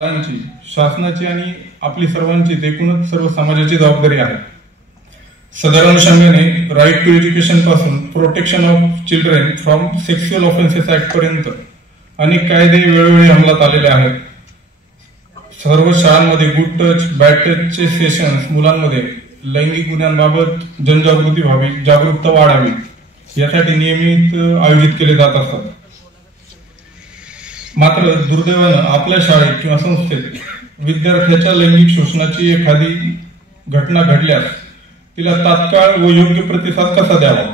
शासनाची आणि आपली सर्वांची एकूणच सर्व समाजाची जबाबदारी आहे। सदर अनुषंगाने राईट टू एज्युकेशन पासून protection of children from sexual offences act पर्यंत अनेक कायदे वेळोवेळी अंमलात आलेले आहेत। सर्व शाळांमध्ये गुड टच बॅड टचचे सेशन्स मुलांमध्ये लैंगिक गुन्ह्यांबाबत जनजागृती व्हावी, जागरूकता वाढावी यासाठी नियमित आयोजित केले जात असतात। मात्र दुर्दैवानं आपल्या शाळेत किंवा संस्थेत विद्यार्थ्याच्या लैंगिक शोषणाची एखादी घटना घडल्यास तिला तात्काळ व योग्य प्रतिसाद कसा द्यावा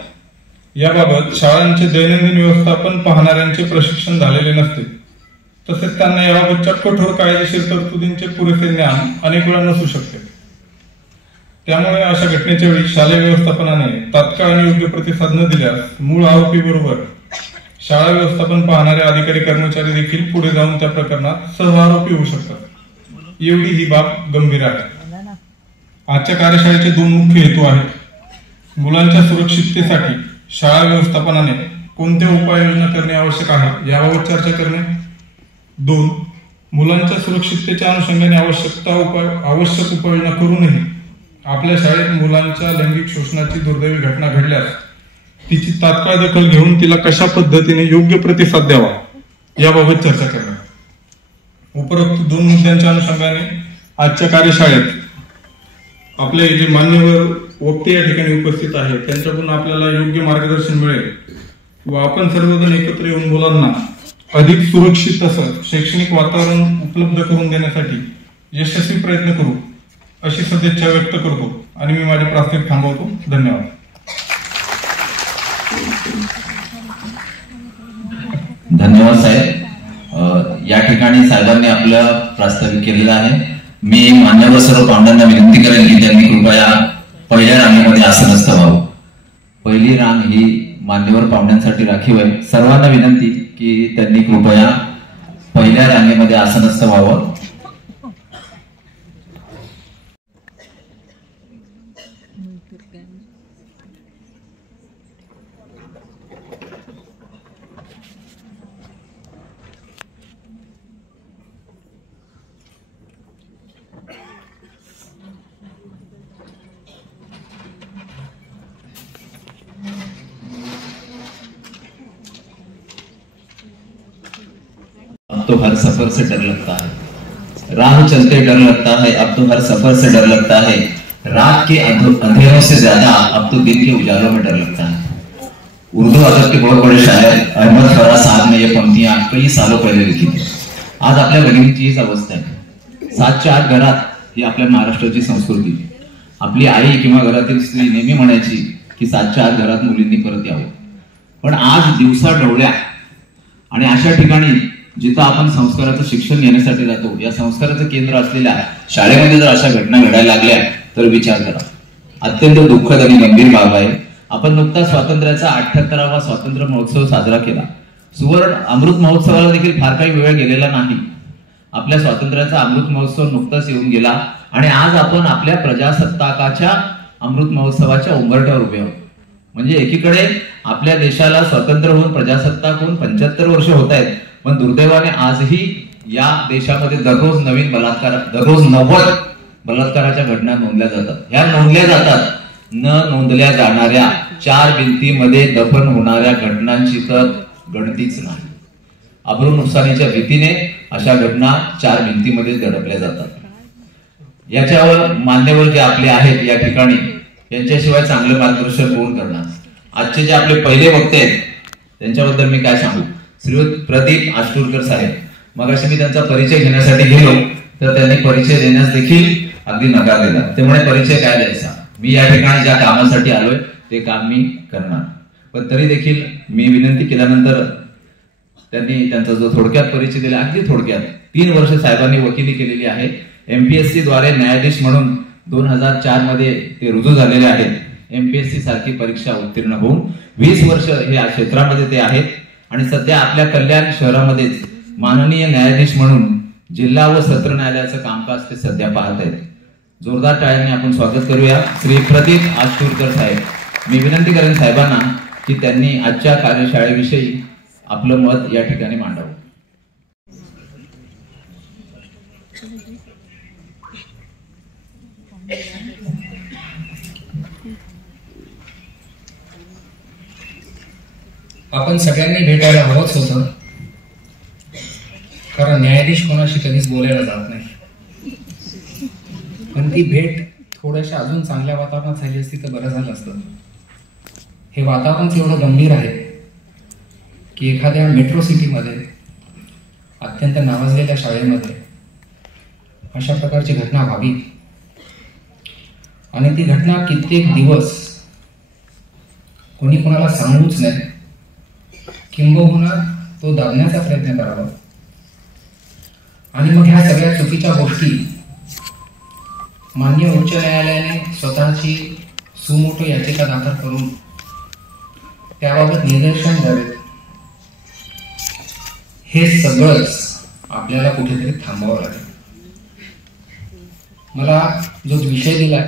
याबाबत शाळांचे दैनंदिन व्यवस्थापन पाहणाऱ्यांचे प्रशिक्षण झालेले नसते। तसेच त्यांना याबाबतच्या कठोर कायदेशीर तरतुदींचे पुरेसे ज्ञान अनेक वेळा नसू शकते। त्यामुळे अशा घटनेच्या वेळी शालेय व्यवस्थापनाने तात्काळ आणि योग्य प्रतिसाद न दिल्यास मूळ आरोपी बरोबर शाळा व्यवस्थापन पाहणारे अधिकारी कर्मचारी देखील पुढे जाऊन त्या प्रकरणात सहआरोपी होऊ शकतात। एवढी ही बाब गंभीर आहे। आजच्या कार्यशाळेचे दोन मुख्य हेतू आहेत। मुलांच्या सुरक्षिततेसाठी शाळा व्यवस्थापनाने कोणत्या उपाययोजना करणे आवश्यक आहे याबाबत चर्चा करणे। दोन, मुलांच्या सुरक्षिततेच्या अनुषंगाने आवश्यक उपाययोजना करूनही आपल्या शाळेत मुलांच्या लैंगिक शोषणाची दुर्दैवी घटना घडल्यास तिची तात्काळ दखल घेऊन तिला कशा पद्धतीने योग्य प्रतिसाद द्यावा याबाबत चर्चा करणार। उपरोक्त दोन मुद्द्यांच्या अनुषंगाने आजच्या कार्यशाळेत आपले जे मान्यवर वक्ते या ठिकाणी उपस्थित आहेत त्यांच्याकडून आपल्याला योग्य मार्गदर्शन मिळेल व आपण सर्वजण एकत्र येऊन मुलांना अधिक सुरक्षित असं शैक्षणिक वातावरण उपलब्ध करून देण्यासाठी यशस्वी प्रयत्न करू अशी सदिच्छा व्यक्त करतो आणि मी माझे प्रास्ताविक थांबवतो। धन्यवाद। धन्यवाद साहेब। या ठिकाणी साहेबांनी आपलं प्रास्ताविक केलेलं आहे। मी मान्यवर सर्व पाहुण्यांना विनंती करेन की त्यांनी कृपया पहिल्या रांगेमध्ये आसनस्थ व्हावं। पहिली रांग ही मान्यवर पाहुण्यांसाठी राखीव आहे। सर्वांना विनंती की त्यांनी कृपया पहिल्या रांगेमध्ये आसनस्थ व्हावं। अब तो हर सफर से डर लगता है, राह चलते डर लगता है। अब तो हर सफर से डर लगता है, रात के अंधेरों से ज्यादा अब तो दिन के उजालों में डर लगता है। उर्दू अदब के बहुत बड़े शायर अहमद फराज साहब ने ये पंक्तियां कई सालों पहले लिखी थी। आज आपल्या भगिनीची हीच अवस्था आहे। 7च्या आत घरात ही आपल्या महाराष्ट्राची संस्कृती। आपली आई किंवा घरातील स्त्री नेहमी म्हणायची की 7च्या आत घरात मुलींनी परत यावं। पण आज दिवसा ढवळ्या आणि अशा ठिकाणी जिथं आपण संस्काराचं शिक्षण घेण्यासाठी जातो या संस्काराचं केंद्र असलेल्या शाळेमध्ये जर अशा घटना घडायला लागल्या तर विचार करा। अत्यंत दुःखद आणि गंभीर बाब आहे। आपण नुकताच स्वातंत्र्याचा 78वा स्वातंत्र्य महोत्सव साजरा केला। सुवर्ण अमृत महोत्सवाला देखील फार काही वेळ गेलेला नाही। आपल्या स्वातंत्र्याचा अमृत महोत्सव नुकताच येऊन गेला आणि आज आपण आपल्या प्रजासत्ताकाच्या अमृत महोत्सवाच्या उंबरठ्यावर उभे आहोत। म्हणजे एकीकडे आपल्या देशाला स्वातंत्र्य होऊन प्रजासत्ताक होऊन 75 वर्ष होत आहेत, पण दुर्दैवाने आजही या देशामध्ये दररोज नवीन बलात्कार, दररोज 90 बलात्काराच्या घटना नोंदल्या जातात। ह्या नोंदल्या जातात, न नोंदल्या जाणाऱ्या 4 भिंतीमध्ये दफन होणाऱ्या घटनांची तर गणतीच नाही। अब्रू नुकसानीच्या भीतीने अशा घटना 4 भिंतीमध्ये दडपल्या जातात। याच्यावर मान्यवर जे आपले आहेत या ठिकाणी यांच्याशिवाय चांगलं मार्गदर्शन कोण करणार। आजचे जे आपले पहिले वक्ते आहेत त्यांच्याबद्दल मी काय सांगू। श्रीयुत प्रदीप आष्टुरकर साहेब, मगाशी मी त्यांचा परिचय घेण्यासाठी गेलो तर त्यांनी परिचय देण्यास देखील अगदी नकार दिला। त्यामुळे परिचय काय द्यायचा, मी या ठिकाणी ज्या कामासाठी आलोय ते काम मी करणार। पण तरी देखील मी विनंती केल्यानंतर त्यांनी त्यांचा जो थोडक्यात परिचय दिला, अगदी थोडक्यात 3 वर्ष साहेबांनी वकिली केलेली आहे। MPSC द्वारे न्यायाधीश म्हणून 2004 मध्ये ते रुजू झालेले आहेत। MPSC सारखी परीक्षा उत्तीर्ण होऊन 20 वर्ष हे या क्षेत्रामध्ये ते आहेत आणि सध्या आपल्या कल्याण शहरामध्येच माननीय न्यायाधीश म्हणून जिल्हा व सत्र न्यायालयाचं कामकाज ते सध्या पाहत आहेत। जोरदार टाळ्यांनी आपण स्वागत करूया श्री प्रदीप आष्टुरकर साहेब। मी विनंती करेन साहेबांना की त्यांनी आजच्या कार्यशाळेविषयी आपलं मत या ठिकाणी मांडावं। आपण सगळ्यांनी भेटायला हवंच होतं, कारण न्यायाधीश कोणाशी कधीच बोलायला जात नाही. पण ती भेट थोड्याशा अजून चांगल्या वातावरणात झाली असती तर बरं झालं असतं. हे वातावरण एवढं गंभीर आहे की एखाद्या मेट्रो सिटीमध्ये अत्यंत नावाजलेल्या शाळेमध्ये अशा प्रकारची घटना व्हावी आणि ती घटना कित्येक दिवस कोणी कोणाला सांगूच नाही, किंबहुना तो दाबण्याचा प्रयत्न करावा. आणि मग ह्या सगळ्या चुकीच्या गोष्टी माननीय उच्च न्यायालयाने स्वतःची सुमोटो याचिका दाखल करून त्याबाबत निदर्शन द्यावेत. हे सगळंच आपल्याला कुठेतरी थांबवावं लागेल. मला जो विषय दिलाय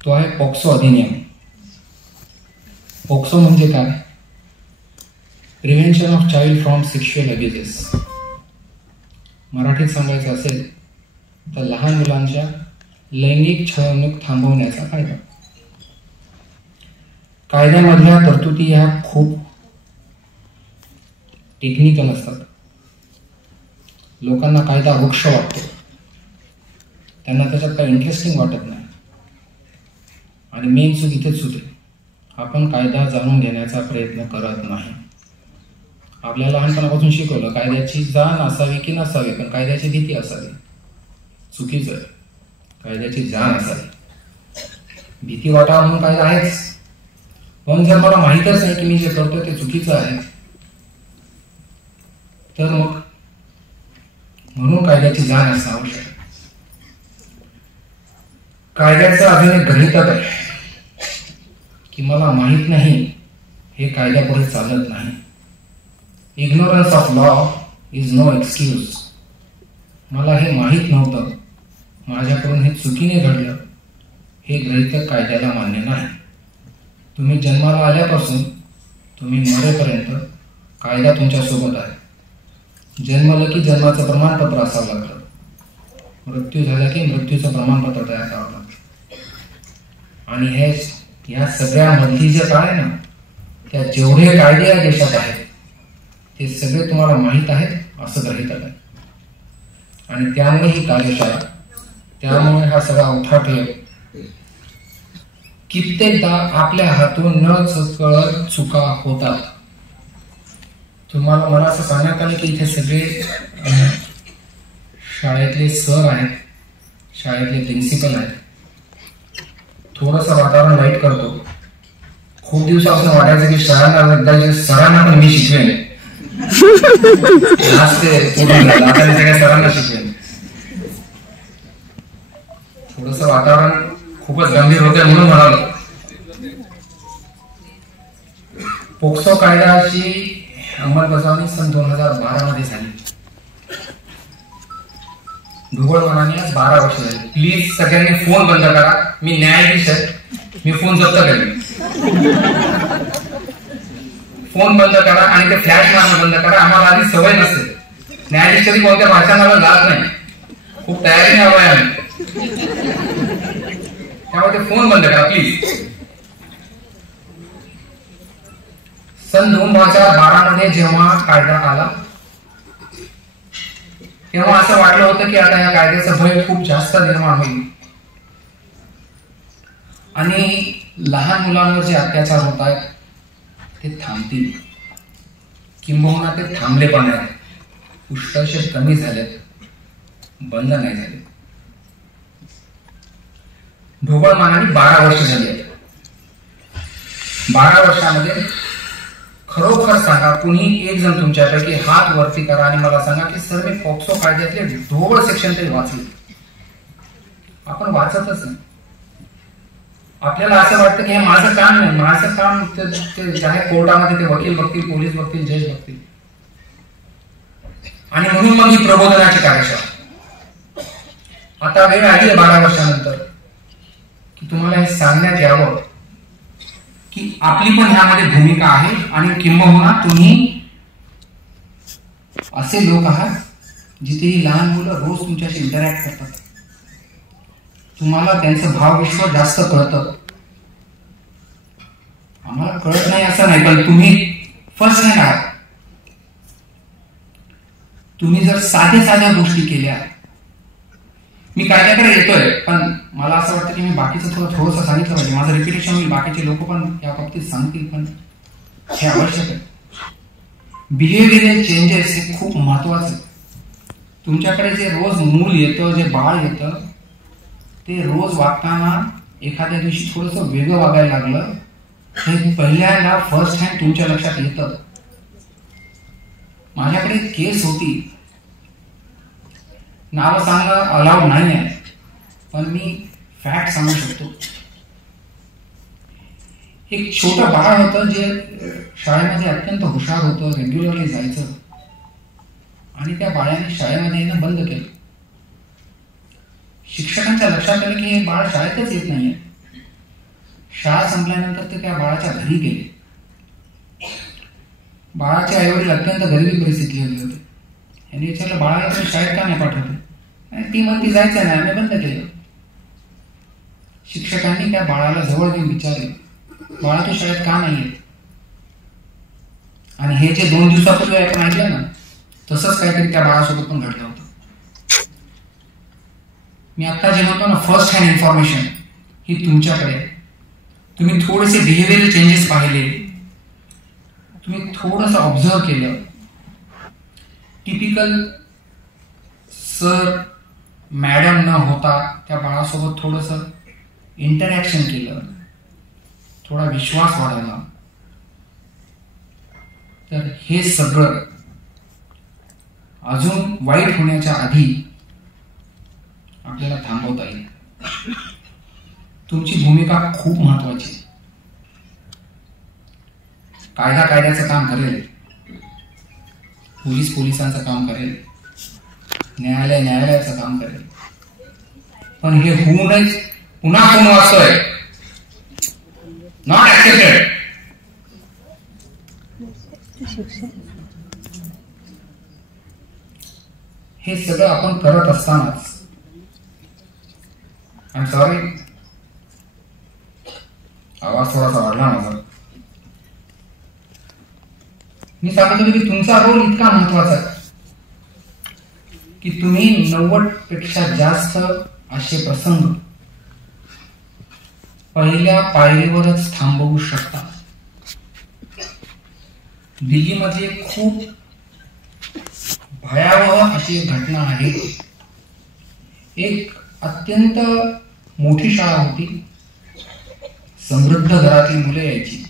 तो आहे पॉक्सो अधिनियम. पॉक्सो म्हणजे काय? Prevention of child from sexual abuses. मराठीत सांगायचं असेल तर लहान मुलांच्या लैंगिक छळवणूक थांबवण्याचा कायदा. कायद्यामधल्या तरतुदी ह्या खूप टेक्निकल असतात. लोकांना कायदा वृक्ष वाटतो, त्यांना त्याच्यात काही इंटरेस्टिंग वाटत नाही. आणि मेन चूक इथेच होते, आपण कायदा जाणून घेण्याचा प्रयत्न करत नाही. आपल्याला लहानपणापासून शिकवलं कायद्याची जाण असावी की नसावी, पण कायद्याची भीती असावी. चुकीचं आहे. कायद्याची जाण असावी. भीती वाटावा म्हणून कायदा आहेच, पण जर मला माहीतच नाही की मी जे करतोय ते चुकीचं आहे तर मग म्हणून कायद्याची जाण असणं आवश्यक आहे. कायद्याचं अजून एक गृहीतक आहे की मला माहीत नाही हे कायद्यापुढे चालत नाही. Ignorance of law is no excuse. मला हे माहीत नव्हतं, माझ्याकडून हे चुकीने घडलं, हे गृहीतक कायद्याला मान्य नाही. तुम्ही जन्माला आल्यापासून तुम्ही मरेपर्यंत कायदा तुमच्या सोबत आहे. जन्मलं की जन्माचं प्रमाणपत्र असावं लागतं, मृत्यू झाला की मृत्यूचं प्रमाणपत्र तयार करावं लागतं. आणि हे या सगळ्यामधली जे काय ना त्या जेवढे कायदे या देशात आहेत ते सगळे तुम्हाला माहीत आहेत असं गृहीतक आहे. आणि त्यामुळे ही कार्यशाळा, त्यामुळे हा सगळा उठाठेव कित्येकदा आपल्या हातून न कळत चुका होतात. तुम्हाला मला असं सांगण्यात आलं की इथे सगळे शाळेतले सर आहेत, शाळेतले प्रिन्सिपल आहेत. थोडंसं वातावरण वाईट करतो. खूप दिवसापासून वाटायचं की शाळांना सरांना पण मी शिकवेन, सगळ्या सरांना शिकवेन. थोडस वातावरण खूपच गंभीर होते म्हणून म्हणालो. पोक्सो कायद्याची अंमलबजावणी सन 2012 मध्ये झाली. ढोबळ मनाने आज 12 वर्ष झाली. प्लीज सगळ्यांनी फोन बंद करा. मी न्यायाधीश आहे, मी फोन जप्त करेन. फोन बंद करा आणि ते फ्लॅश मारणं बंद करा. आम्हाला आधी सवय नसते. न्यायाधीश कधी कोणत्या भाषणाला जात नाही, खूप तयारीने हवंय आम्ही. त्यामुळे ते फोन बंद करा प्लीज. सन 2012 मध्ये जेव्हा कायदा आला तेव्हा असं वाटलं होतं की आता या कायद्याचं भय खूप जास्त निर्माण होईल आणि लहान मुलांवर जे अत्याचार होत आहेत ते थांबतील, किंबहुना ते थांबले पण आहेत. पुष्कळसे कमी झालेत, बंद नाही झाले. ढोबळ मानाने 12 वर्ष झाली आहेत. 12 वर्षामध्ये खरोखर सांगा, कुणी एक जण तुमच्यापैकी हात वरती करा आणि मला सांगा की सर मी पॉक्सो कायद्यातले ढोबळ सेक्शन तरी वाचले. आपण वाचतच नाही. आपल्याला असं वाटतं की हे माझं काम नाही, माझं काम ते कोर्टामध्ये ते वकील बघतील, पोलीस बघतील, जज बघतील. आणि म्हणून मग ही प्रबोधनाची कार्यशाळा. आता वेळ आली आहे 12 वर्षानंतर की तुम्हाला हे सांगण्यात यावं की आपली पण ह्यामध्ये भूमिका आहे आणि किंबहुना तुम्ही असे लोक आहात जिथे ही लहान मुलं रोज तुमच्याशी इंटरॅक्ट करतात, तुम्हाला त्यांचं भावविश्व जास्त कळतं. आम्हाला कळत नाही असं नाही, पण तुम्ही फर्स्ट हँड आहात. तुम्ही जर साध्या गोष्टी केल्या, मी कायद्याकडे येतोय, पण मला असं वाटतं की मी बाकीचं थोडंसं सांगितलं पाहिजे. माझं रिपिटेशन होईल, बाकीचे लोक पण या बाबतीत सांगतील, पण हे आवश्यक आहे. बिहेवियरल चेंजेस हे खूप महत्वाचं आहे. तुमच्याकडे जे रोज मूल येतं, जे बाळ येतं, ते रोज वागताना एखाद्या दिवशी थोडंसं वेगळं वागायला लागलं, हे पहिल्यांदा फर्स्ट हँड तुमच्या लक्षात येतं. माझ्याकडे केस होती, नाव सांगणं अलाउड नाही आहे, पण मी फॅक्ट सांगू शकतो. एक छोटं बाळ होतं जे शाळेमध्ये अत्यंत हुशार होतं, रेग्युलरली जायचं, आणि त्या बाळाने शाळेमध्ये येणं बंद केलं. शिक्षकांच्या लक्षात आलं की हे बाळ शाळेतच येत नाहीये. शाळा संपल्यानंतर ते त्या बाळाच्या घरी गेले. बाळाचे आईवडील अत्यंत गरिबी परिस्थितीमध्ये होते. यांनी विचारलं, बाळाला तुम्ही शाळेत का नाही पाठवते? ती म्हणती, जायचं नाही, आम्ही बंद केलं. शिक्षकांनी त्या बाळाला जवळ घेऊन विचारले, बाळा तू शाळेत का नाही येत? आणि हे जे 2 दिवसापूर्वी आपण ऐकलं ना, तसंच काहीतरी त्या बाळासोबत पण घडलं होतं. मी आता जे म्हणतो ना, फर्स्ट हँड इन्फॉर्मेशन ही तुमच्याकडे. तुम्ही थोडेसे बिहेवियरल चेंजेस पाहिले, तुम्ही थोडंसं ऑब्झर्व केलं, टिपिकल सर मॅडम न होता त्या बाळासोबत थोडंसं इंटरॅक्शन केलं, थोडा विश्वास वाढवला, तर हे सगळं अजून वाईट होण्याच्या आधी आपल्याला थांबवता येईल. तुमची भूमिका खूप महत्वाची. कायदा कायद्याचं काम करेल, पोलीस पोलिसांचं काम करेल, न्यायालय न्यायालयाचं काम करेल, पण हे होऊ नये. पुन्हा कोण वाचतोय? Not accepted. हे सगळं आपण करत असतानाच, आय एम सॉरी, आवाज थोडासा वाढला माझा. मी सांगत होतो की तुमचा रोल इतका महत्वाचा आहे की तुम्ही 90% जास्त असे प्रसंग पहिल्या पायरीवरच थांबवू शकता. दिल्लीमध्ये खूप भयावह अशी एक घटना आहे. एक अत्यंत मोठी शाळा होती, समृद्ध घरातली मुले यायची,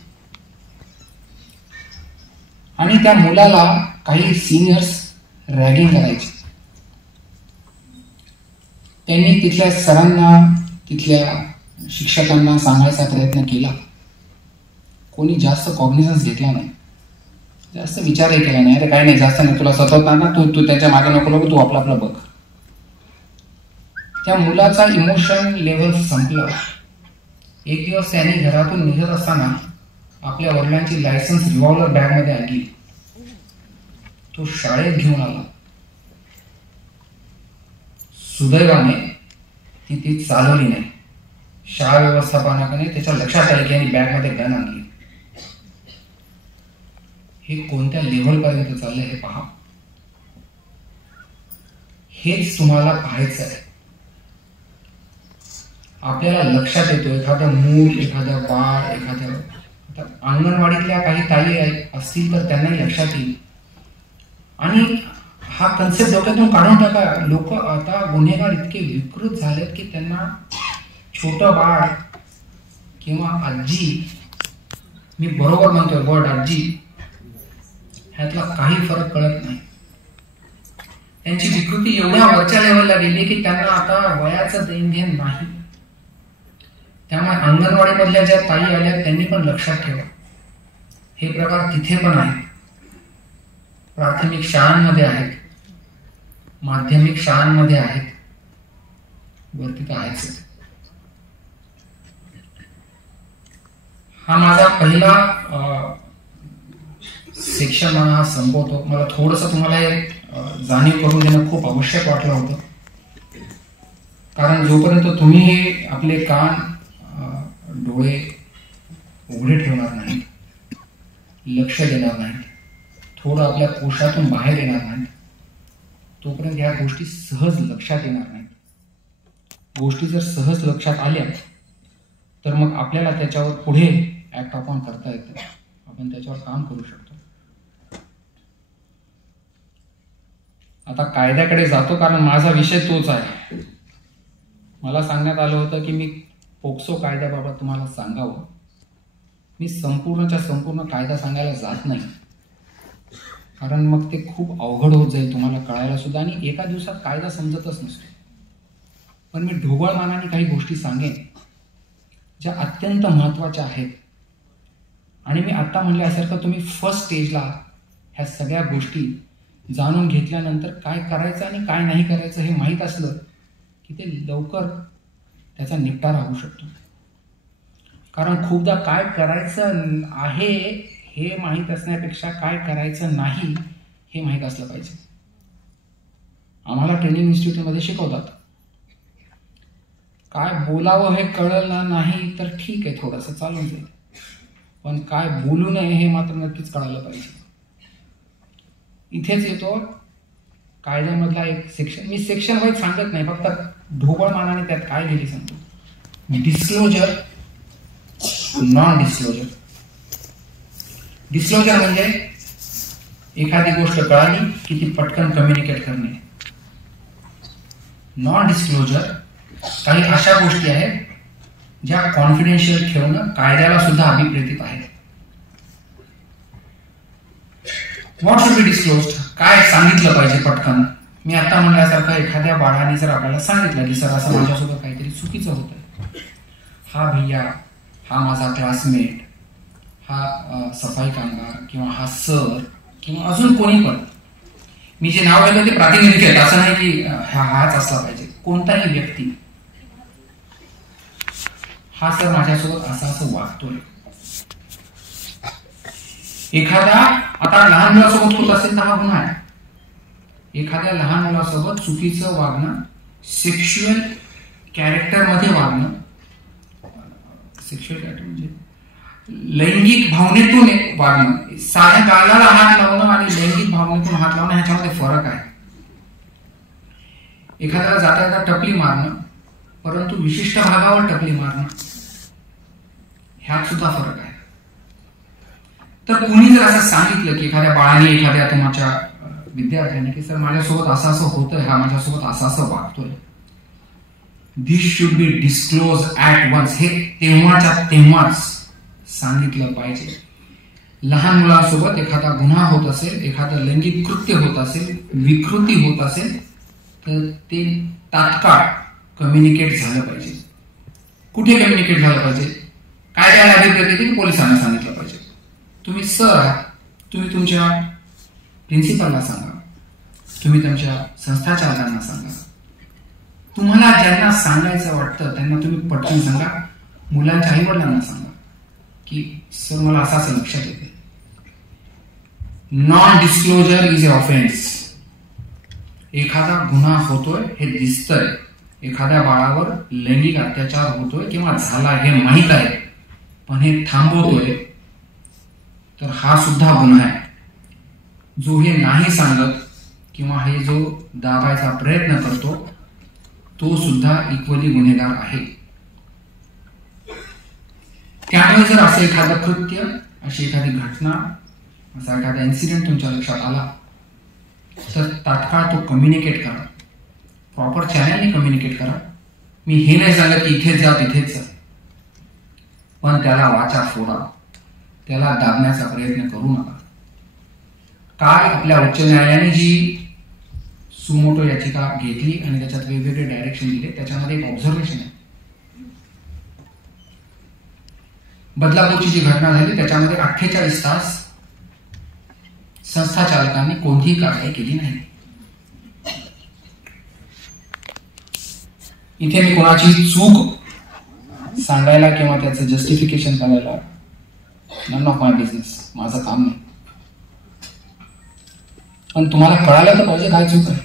आणि त्या मुलाला काही सिनियर्स रॅगिंग करायचे. त्यांनी तिथल्या सरांना, तिथल्या शिक्षकांना सांगायचा प्रयत्न केला. कोणी जास्त कॉग्निझन्स घेतला नाही, जास्त विचारही केला नाही. अरे काय नाही, जास्त नाही, तुला सतत ना, तू त्याच्या मागे नको लागू, तू आपला बघ. त्या मुलाचा इमोशन लेवल संपला. एक दिवस त्याने घरातून निघत असताना आपल्या वडिलांची लायसन्स रिव्हॉल्वर बॅग मध्ये आणली. तो शाळेत घेऊन आला. सुदैवाने ती चालवली नाही. शाळा व्यवस्थापनाकडे त्याच्या लक्षात आले की यांनी बॅग मध्ये गन आणली. हे कोणत्या लेव्हल पर्यंत चाललंय हे पहा. हेच तुम्हाला पाहायचं आहे. आपल्याला लक्षात येतो एखादं मूल, एखादं बाळ, एखादं अंगणवाडीतल्या काही ताई असतील तर त्यांनाही लक्षात येईल. आणि हा कन्सेप्ट डोक्यातून काढून टाका. लोक आता गुन्हेगार इतके विकृत झालेत की त्यांना छोटं बाळ किंवा आजी, मी बरोबर म्हणतोय वर्ड आजी, ह्यातला काही फरक कळत नाही. त्यांची विकृती एवढ्या वरच्या लेवलला गेली की त्यांना आता वयाचं देणघेण नाही. त्यामुळे अंगणवाडीमधल्या ज्या ताई आल्या त्यांनी पण लक्षात ठेवा, हे प्रकार तिथे पण आहेत. प्राथमिक शाळांमध्ये आहेत, माध्यमिक शाळांमध्ये आहेत, वरती तर आहेच. हा माझा पहिला सेक्शन हा संपवतो. मला थोडंसं तुम्हाला जाणीव करून देणं खूप आवश्यक वाटलं होतं. कारण जोपर्यंत तुम्ही आपले कान डोळे उघडे ठेवणार नाहीत, लक्ष देणार नाहीत, थोडं आपल्या कोशातून बाहेर येणार नाहीत, तोपर्यंत या गोष्टी सहज लक्षात येणार नाहीत. गोष्टी जर सहज लक्षात आल्या तर मग आपल्याला त्याच्यावर पुढे ऍक्ट आपण करता येतं, आपण त्याच्यावर काम करू शकतो. आता कायद्याकडे जातो, कारण माझा विषय तोच आहे. मला सांगण्यात आलं होतं की मी पोक्सो कायद्याबाबत तुम्हाला सांगावं. मी संपूर्णच्या संपूर्ण कायदा सांगायला जात नाही, कारण मग ते खूप अवघड होत जाईल तुम्हाला कळायला सुद्धा, आणि एका दिवसात कायदा समजतच नसतो. पण मी ढोबळमानाने काही गोष्टी सांगेन ज्या अत्यंत महत्त्वाच्या आहेत. आणि मी आत्ता म्हणल्यासारखं तुम्ही फर्स्ट स्टेजला ह्या सगळ्या गोष्टी जाणून घेतल्यानंतर काय करायचं आणि काय नाही करायचं हे माहीत असलं की ते लवकर त्याचा निपटारा होऊ शकतो. कारण खूपदा काय करायचं आहे हे माहीत असण्यापेक्षा काय करायचं नाही हे माहीत असलं पाहिजे. आम्हाला ट्रेनिंग इन्स्टिट्यूटमध्ये शिकवतात, काय बोलावं हे कळलं नाही तर ठीक आहे, थोडंसं चालून जाईल, पण काय बोलू नये हे मात्र नक्कीच कळायला पाहिजे. इथेच येतो कायद्यामधला एक सेक्शन. मी सेक्शन वाईज सांगत नाही, फक्त ढोबळमानाने त्यात काय लिहिली सांगतो. Disclosure, non disclosure. डिस्क्लोजर म्हणजे एखादी गोष्ट कळाली की ती पटकन कम्युनिकेट करणे. नॉन डिस्क्लोजर काही अशा गोष्टी आहेत ज्या कॉन्फिडेन्शियल ठेवणं कायद्याला सुद्धा अभिप्रेतीत आहे. व्हॉट शुड बी डिस्क्लोज्ड, काय सांगितलं पाहिजे पटकन. मी आता म्हणल्यासारखं एखाद्या बाळाने जर आपल्याला सांगितलं की सर असं माझ्यासोबत काहीतरी चुकीचं होतंय, हा भैया, हा माझा क्लासमेट, हा सफाई कामगार किंवा हा सर किंवा अजून कोणी पण, मी जे नाव घेतो ते प्रातिनिधिक आहेत, असं नाही की हाच असला पाहिजे. कोणताही व्यक्ती, हा सर माझ्यासोबत असं वागतोय. एखादा आता लहान मुलासोबत होत असेल तर हा गुन्हा आहे. एखाद्या लहान मुलासोबत चुकीचं वागणं, सेक्शुअल कॅरेक्टर मध्ये वागणं, सेक्शुअल कॅरेक्टर म्हणजे लैंगिक भावनेतून वागणं. साध्या गालाला हात लावणं आणि लैंगिक भावनेतून हात लावणं ह्याच्यामध्ये फरक आहे. एखाद्याला जाता जाता टपली मारणं, परंतु विशिष्ट भागावर टपली मारणं, ह्यात सुद्धा फरक आहे. तर कुणी जर असं सांगितलं की एखाद्या बाळाने, एखाद्या तुमच्या विद्यार्थ्याने की सर माझ्यासोबत असं असं होतंय, हा माझ्यासोबत असं असं वागतोय, this should be disclose at once. हे तेव्हाच्या तेव्हाच सांगितलं पाहिजे. लहान मुलांसोबत एखादा गुन्हा होत असेल, एखादं लैंगिक कृत्य होत असेल, विकृती होत असेल, तर ते तात्काळ कम्युनिकेट झालं पाहिजे. कुठे कम्युनिकेट झालं पाहिजे? कायद्याला अभिप्रेत पोलिसांना सांगितलं पाहिजे. तुम्ही सर आहात, तुम्ही तुमच्या प्रिन्सिपलला सांगा, तुम्ही तुमच्या संस्थाचालकांना सांगा, तुम्हाला ज्यांना सांगायचं वाटतं त्यांना तुम्ही पटकन सांगा. मुलांच्या आई वडिलांना सांगा की सर मला असं लक्षात येते. Non disclosure is a offence. एखादा गुन्हा होतोय हे दिसतंय, एखाद्या बाळावर लैंगिक अत्याचार होतोय किंवा झाला हे माहीत आहे, पण हे थांबवतोय, तर हा सुद्धा गुन्हा आहे. जो हे नाही सांगत किंवा हे जो दाबायचा प्रयत्न करतो तो सुद्धा इक्वली गुन्हेगार आहे. त्यामुळे जर असं एखादं कृत्य, अशी एखादी घटना, असा एखादा इन्सिडेंट तुमच्या लक्षात आला तर तात्काळ तो कम्युनिकेट करा, प्रॉपर चॅनलने कम्युनिकेट करा. मी हे नाही सांगत की इथेच जा तिथेच जा, पण त्याला वाचा फोडा, त्याला दाबण्याचा प्रयत्न करू नका. काल आपल्या उच्च न्यायालयाने जी सुमोटो याचिका घेतली आणि त्याच्यात वेगवेगळे डायरेक्शन दिले, त्याच्यामध्ये एक ऑब्झर्वेशन आहे. बदलापूरची जी घटना झाली त्याच्यामध्ये 48 तास संस्था चालकांनी कोणतीही कारवाई केली नाही. इथे मी कोणाची चूक सांगायला किंवा त्याचं जस्टिफिकेशन करायला नन ऑफ माय बिझनेस, माझं काम नाही. पण तुम्हाला कळायला तर पाहिजे काय चूक आहे.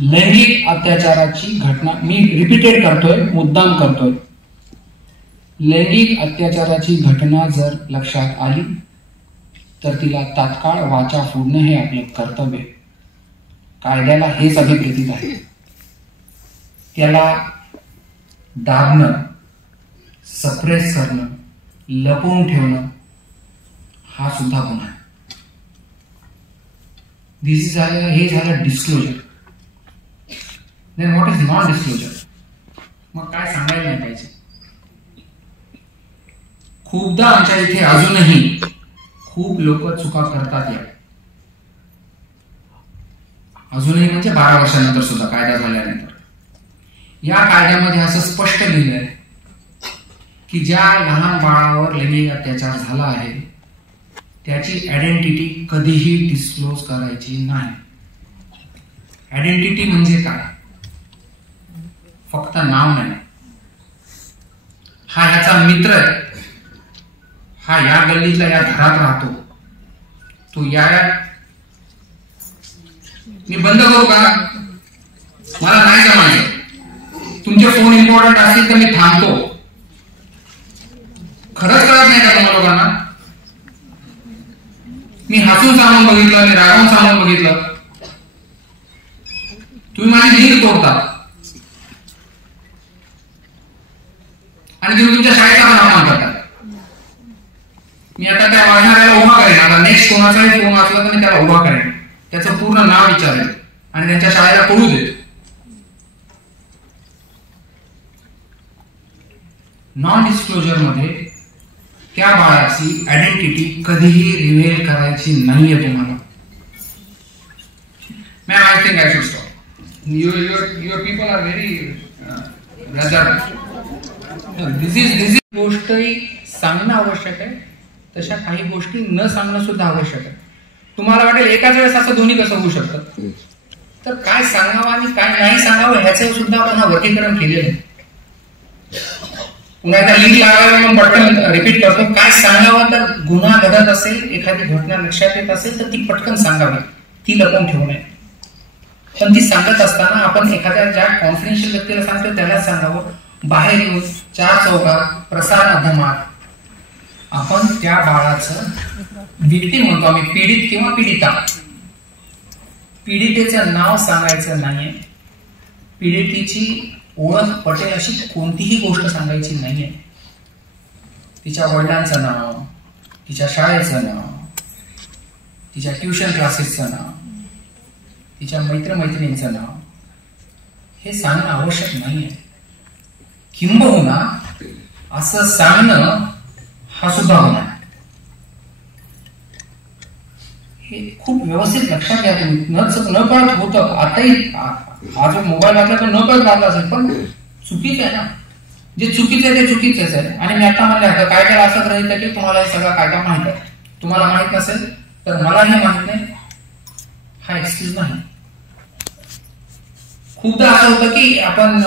लैंगिक अत्याचाराची घटना, मी रिपीटेड करतोय, मुद्दाम करतोय, लैंगिक अत्याचाराची घटना जर लक्षात आली तर तिला तात्काळ वाचा फोडणं हे आपले कर्तव्य. कायद्याला हेच अभिप्रेतीत आहे. त्याला दाबणं, सप्रेस करणं, लपवून ठेवणं हा सुद्धा गुन्हा आहे. हे झालं disclosure. Then what is non disclosure? मग काय सांगायला नाही पाहिजे. खूपदा आमच्या इथे अजूनही खूप लोक चुका करतात. अजूनही म्हणजे 12 वर्षानंतर सुद्धा, कायदा झाल्यानंतर. या कायद्यामध्ये असं स्पष्ट लिहिलंय की ज्या लहान बाळावर लैंगिक अत्याचार झाला आहे त्याची आयडेंटिटी कधीही डिस्क्लोज करायची नाही. आयडेंटिटी म्हणजे काय? फक्त नाव नाही. हा ह्याचा मित्र आहे, हा या गल्लीतला या घरात राहतो, तो या मी बंद करू का? मला नाही जमायचं. तुमचे फोन इम्पॉर्टंट असतील तर मी थांबतो. खरंच कळत नाही का तुम्हाला लोकांना? मी हसून सामान बघितलं, मी रागवून सामान बघितलं. तुम्ही माझी लिंक तोडता आणि तुम्ही तुमच्या शाळेचा पण अपमान करता. मी आता त्या वाचणाऱ्याला उभा करेन. आता नेक्स्ट कोणाचाही फोन असला तर मी त्याला उभा करेन, त्याचं पूर्ण नाव विचारेन आणि त्यांच्या शाळेला कळू देत. नॉन डिस्क्लोजर मध्ये त्या बाळाची आयडेंटिटी कधीही रिव्हील करायची नाहीये तुम्हाला. Ma'am, I think I should stop. Your people are very this is गोष्टही सांगणं आवश्यक आहे, तशा काही गोष्टी न सांगणं सुद्धा आवश्यक आहे. तुम्हाला वाटेल एकाच वेळेस असं दोन्ही कसं होऊ शकतं, तर काय सांगावं आणि काय नाही सांगावं ह्याचं सुद्धा आपण वर्गीकरण केलेलं आहे. पुन्हा एकदा लिंक लावायला मग पटकन रिपीट करतो. काय सांगावं तर गुन्हा घडत असेल, एखादी घटना लक्षात येत असेल तर ती पटकन सांगावी, ती लपवून ठेवू नये. पण ती सांगत असताना आपण एखाद्या ज्या कॉन्फिडेन्शियल व्यक्तीला सांगतो त्यालाच सांगावं. बाहेर येऊन 4 चौकात, प्रसार माध्यमात आपण त्या बाळाचं विक्टिम म्हणतो आम्ही, पीडित किंवा पीडिता, पीडितेचं नाव सांगायचं नाहीये. पीडितेची ओळख पटेल अशी कोणतीही गोष्ट सांगायची नाहीये. तिच्या वडिलांचं नाव, तिच्या शाळेचं नाव, तिच्या ट्युशन क्लासेसचं नाव, तिच्या मित्रमैत्रिणींचं नाव हे सांगणं आवश्यक नाहीये. किंबहुना असं सांगणं हा सुद्धा गुन्हा आहे. हे खूप व्यवस्थित लक्षात घ्या तुम्ही. न कळत होतं, आताही हा जो मोबाईल वाटला तो न कळत राहत असेल, पण चुकीचं आहे ना. जे चुकीचं आहे ते चुकीचंच आहे. आणि मी आता म्हणलं कायद्याला असं गृहीत की तुम्हाला हे सगळा कायदा माहित आहे. तुम्हाला माहित नसेल तर मला हे माहित नाही हा एक्सक्यूज नाही. खूपदा असं होतं की आपण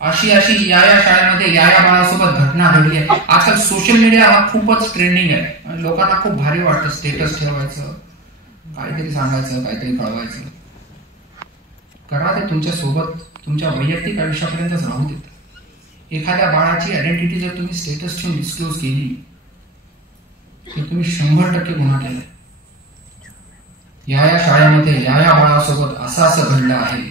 अशी या शाळेमध्ये या बाळासोबत घटना घडली आहे. आजकाल सोशल मीडिया हा खूपच ट्रेंडिंग आहे. लोकांना खूप भारी वाटतं स्टेटस ठेवायचं, काहीतरी सांगायचं, काहीतरी कळवायचं. करा ते तुमच्या सोबत, तुमच्या वैयक्तिक आयुष्यापर्यंतच राहू देत. एखाद्या बाळाची आयडेंटिटी जर तुम्ही स्टेटस ठेवून डिस्क्लोज केली तर तुम्ही 100% गुन्हा केलाय. या शाळेमध्ये या बाळासोबत असं घडलं आहे,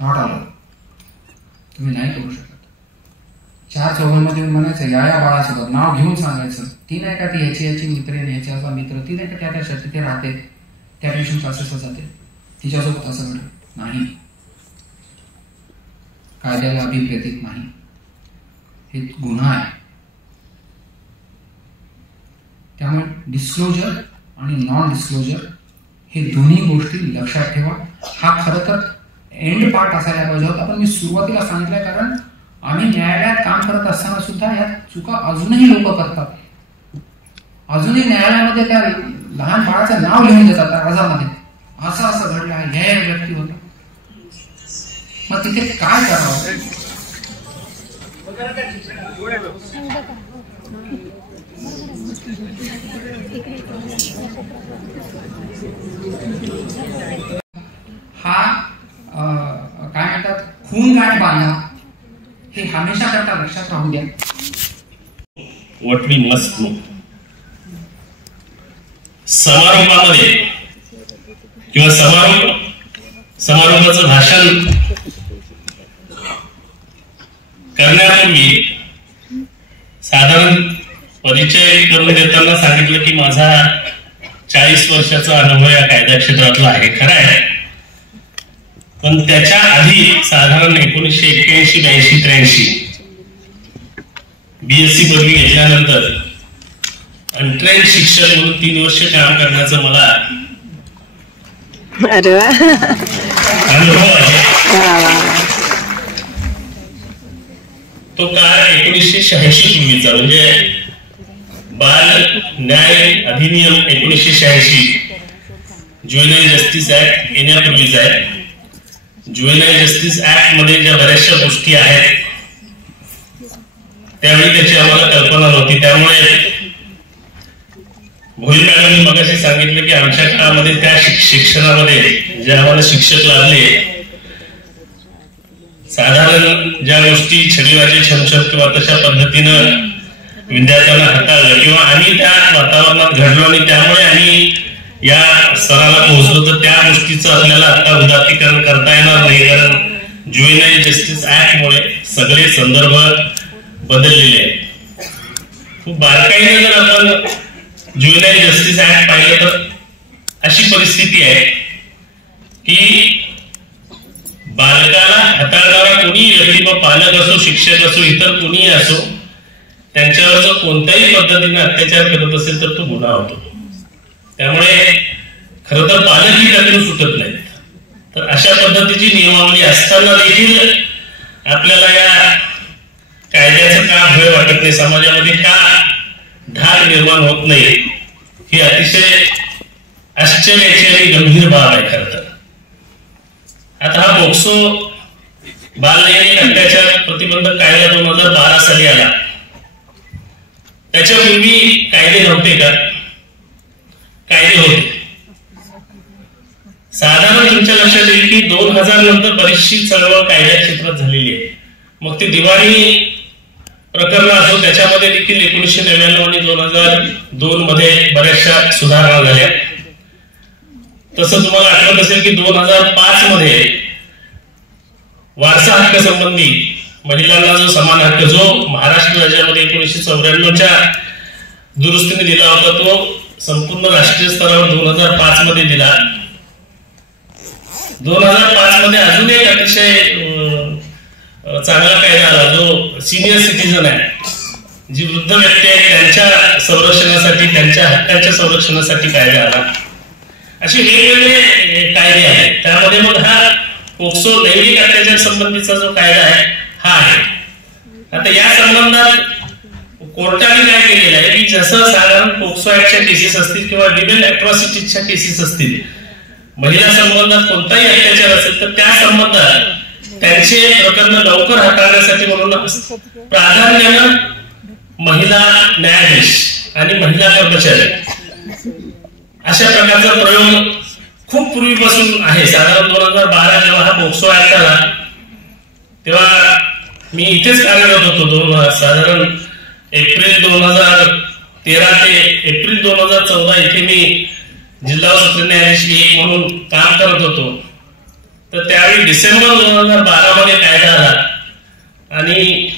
नॉट आलं, तुम्ही नाही करू शकत. 4 चौघांमध्ये म्हणायचं या बाळासोबत नाव घेऊन सांगायचं. ती नाही का ती ह्याची मित्र, ह्याचा मित्र, ती नाही का त्या तिथे राहते, त्या ट्युशन क्लासेसला जाते, तिच्यासोबत असं घडलं नाही. कायद्याला अभिप्रेतीत नाही, हे गुन्हा आहे. त्यामुळे डिस्क्लोजर आणि नॉन डिस्क्लोजर हे दोन्ही गोष्टी लक्षात ठेवा. हा खरं तर एंड पार्ट असायला पाहिजे होता, पण मी सुरुवातीला सांगितलंय कारण आम्ही न्यायालयात काम करत असताना सुद्धा या चुका अजूनही लोक करतात. अजूनही न्यायालयामध्ये त्या लहान बाळाचं नाव लिहून देतात अर्जामध्ये, असं घडलं आहे, ह्या व्यक्ती होता. मग तिथे काय करावं? हा काय म्हणतात खून गाठ बांधा, हे हमेशा करता लक्षात राहू द्या. What we must do. समारंभामध्ये किंवा समारंभाचं भाषण करण्यापूर्वी साधारण परिचय करून देताना सांगितलं की माझा 40 वर्षाचा अनुभव या कायदा क्षेत्रातला आहे. खरं आहे, पण त्याच्या आधी साधारण 1981, 82, 83 BSc पदवी घेतल्यानंतर अनट्रेन शिक्षक म्हणून 3 वर्ष काम करण्याचं मला अनुभव आहे. तो काळ 1986 पूर्वीचा, म्हणजे बाल न्याय अधिनियम 1986, ज्युएनाईल जस्टिस ऍक्ट येण्यापूर्वीचा आहे. ज्युएनाईल जस्टिस ऍक्ट मध्ये ज्या बऱ्याचशा गोष्टी आहेत त्यावेळी त्याची आम्हाला कल्पना नव्हती. त्यामुळे भोईर मॅडमनी मगाशी सांगितलं की आमच्या काळामध्ये त्या शिक्षणामध्ये जे आम्हाला शिक्षक लाभले, साधारण ज्या गोष्टी छडीवाजी छमछम किंवा तशा पद्धतीनं विद्यार्थ्यांना हाताळलं किंवा आम्ही त्या वातावरणात घडलो आणि त्यामुळे आम्ही या स्तराला पोहोचलो, तर त्या गोष्टीचं आपल्याला आता उदात्तीकरण करता येणार नाही. कारण ज्युएनाईल जस्टिस ऍक्ट मुळे सगळे संदर्भ बदललेले आहेत. खूप बारकाईने जर आपण ज्युएनाईल जस्टिस ऍक्ट पाहिलं तर अशी परिस्थिती आहे की बालकाला हाताळणारा कोणी व्यक्ती, मग पालक असो, शिक्षक असो, इतर कोणीही असो, त्यांच्यावर जर कोणत्याही पद्धतीने अत्याचार करत असेल तर तो गुन्हा होतो. त्यामुळे खरं तर पालकही त्यातून सुटत नाहीत. तर अशा पद्धतीची नियमावली असताना देखील आपल्याला या कायद्याचं का भय वाटत नाही, समाजामध्ये का ढाल निर्माण होत नाही, ही अतिशय आश्चर्याची आणि गंभीर बाब आहे. खरं तर आता हा पोक्सो बाललैंगिक अत्याचार प्रतिबंधक कायदा 2012 साली आला. त्याच्यापूर्वी कायदे नव्हते का? कायदे होते. साधारण तुमच्या लक्षात येईल की 2000 नंतर बरीचशी चळवळ कायद्या क्षेत्रात झालेली आहे. मग ते दिवाणी प्रकरण असो, त्याच्यामध्ये देखील 1999 आणि 2002 मध्ये बऱ्याचशा सुधारणा झाल्या. तसं तुम्हाला आठवत असेल की 2005 मध्ये वारसा हक्क संबंधी महिलांना जो समान हक्क जो महाराष्ट्र राज्यामध्ये 1994च्या दुरुस्तीने दिला होता, तो संपूर्ण राष्ट्रीय स्तरावर 2005 मध्ये दिला. 2005 मध्ये अजून एक अतिशय चांगला कायदा आला जो सिनियर सिटीजन आहे, जी वृद्ध व्यक्ती आहे त्यांच्या संरक्षणासाठी, त्यांच्या हक्कांच्या संरक्षणासाठी कायदा आला. असे वेगवेगळे कायदे आहेत. त्यामध्ये मग हा पोक्सो लैंगिक अत्याचार संबंधीचा जो कायदा आहे हा आहे. आता या संबंधात कोर्टाने काय केलेलं आहे की जसं साधारण पोक्सो ऍक्टच्या केसेस असतील किंवा विमेन अॅट्रॉसिटीजच्या केसेस असतील, महिला संबंधात कोणताही अत्याचार असेल तर त्या संबंधात त्यांचे प्रकरण लवकर हाताळण्यासाठी म्हणून प्राधान्यानं महिला न्यायाधीश आणि महिला कर्मचारी अशा प्रकारचा प्रयोग खूप पूर्वीपासून आहे. साधारण 2012 जेव्हा हा पोक्सो ऍक्ट आला तेव्हा मी इथेच कार्यरत होतो. साधारण एप्रिल 2013 ते एप्रिल 2014 इथे मी जिल्हा सत्र न्यायाधीश 1 म्हणून काम करत होतो. तर त्यावेळी डिसेंबर 2012 मध्ये कायदा आला आणि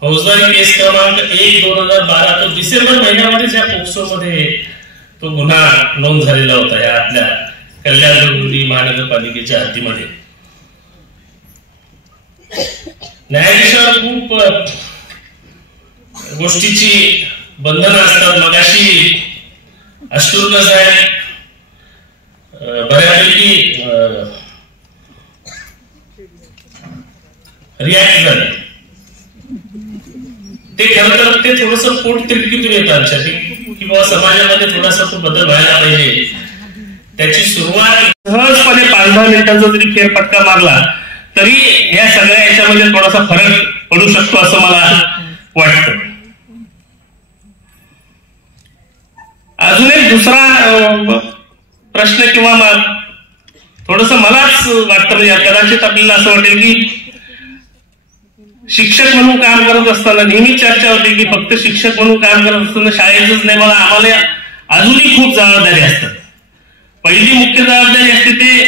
फौजदारी केस क्रमांक 1/2012 तो डिसेंबर महिन्यामध्ये या पोक्सो मध्ये तो गुन्हा नोंद झालेला होता या आपल्या कल्याण डोंबिवली महानगरपालिकेच्या हद्दीमध्ये. न्यायाधीशावर खूप गोष्टीची बंधनं असतात. मगाशी अष्टुर्न साहेब बऱ्यापैकी रिॲक्ट झाले. ते खरं तर ते थोडस पोट तिडकीतून येतं आमच्यासाठी की बाबा समाजामध्ये थोडासा तो बदल व्हायला पाहिजे. त्याची सुरुवात सहजपणे 5-10 मिनिटांचा जरी फेरफटका मारला तरी या सगळ्या याच्यामध्ये थोडासा फरक पडू शकतो असं मला वाटतं. अजून एक दुसरा प्रश्न किंवा थोडस मलाच वाटतं, म्हणजे कदाचित आपल्याला असं वाटेल की शिक्षक म्हणून काम करत असताना नेहमी चर्चा होती की फक्त शिक्षक म्हणून काम करत असताना शाळेचंच नाही, मला आम्हाला अजूनही खूप जबाबदारी असतात. पहिली मुख्य जबाबदारी असते ते